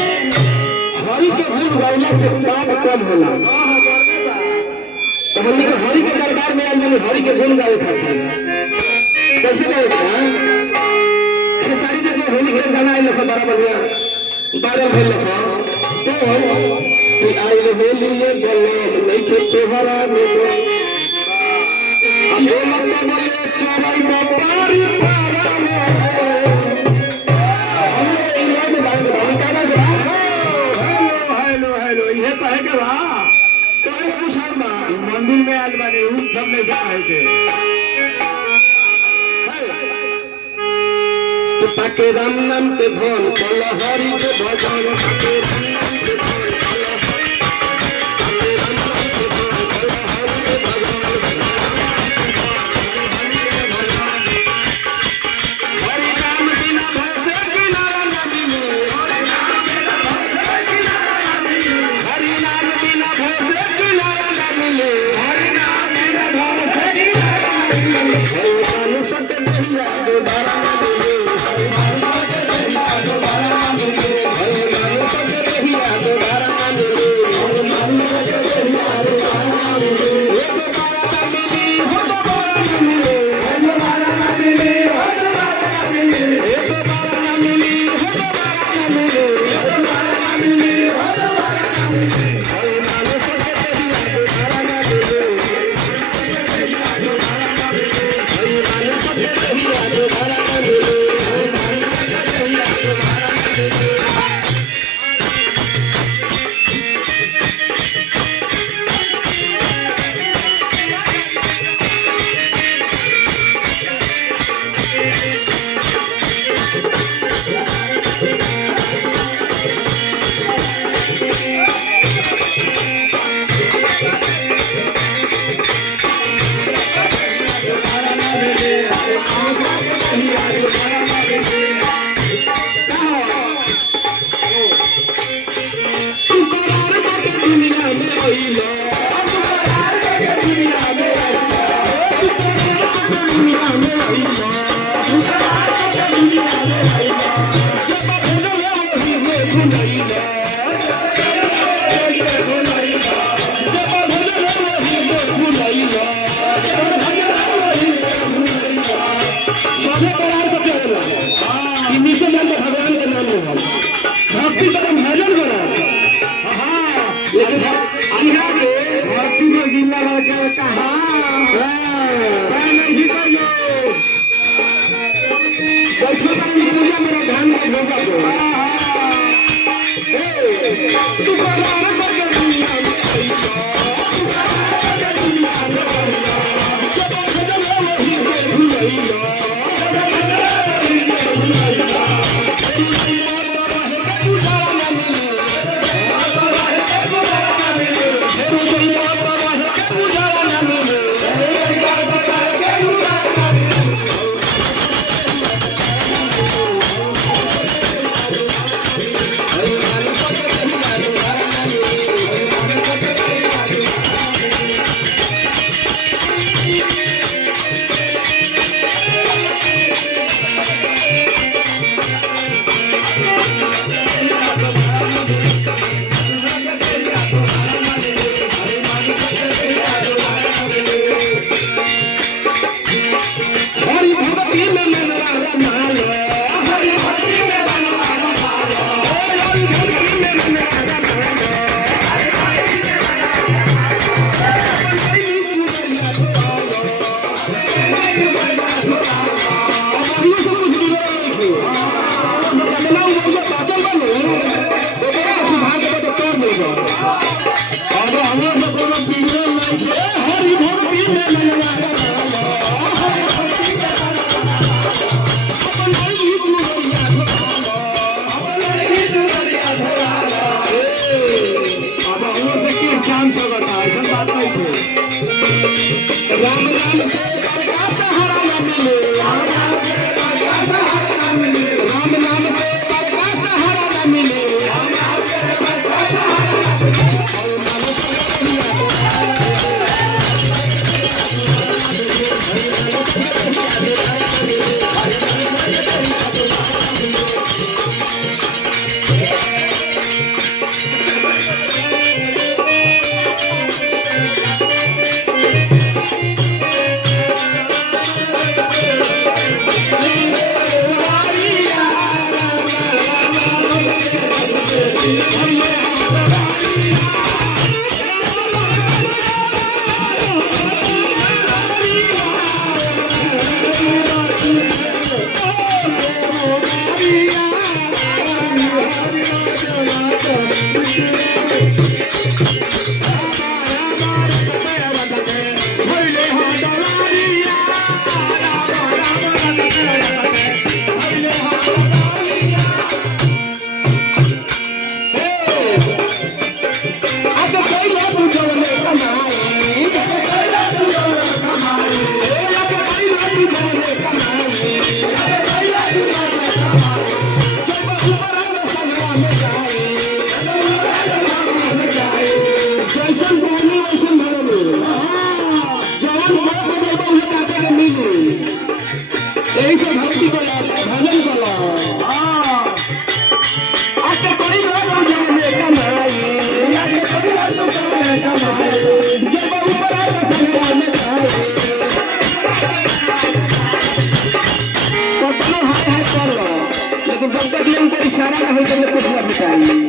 हरि के गुण गाइला से पाप कम होला। तो हमने हरि के दरबार में आइल हरि के गुण गावे खातिर कैसे गावे खेसारी जी के होली के गाना आइल बड़ा बढ़िया बारह भेल तो आइल होली ये गले नहीं के तोहरा में अब लगता बोले चोरई में पारी पारा मंदिर में आल बानी सब नहीं जाए थे तो ताके राम नाम के धन कल हरि के भजन यही से भक्ति करो भजन करो आके कोई लोग जाने कमाई आके कोई लोग जाने कमाई जब ऊपर आता भगवान में खाए तो हाय हाय कर लो लेकिन जब तक ये उनका इशारा ना हो तो कुछ ना बताइए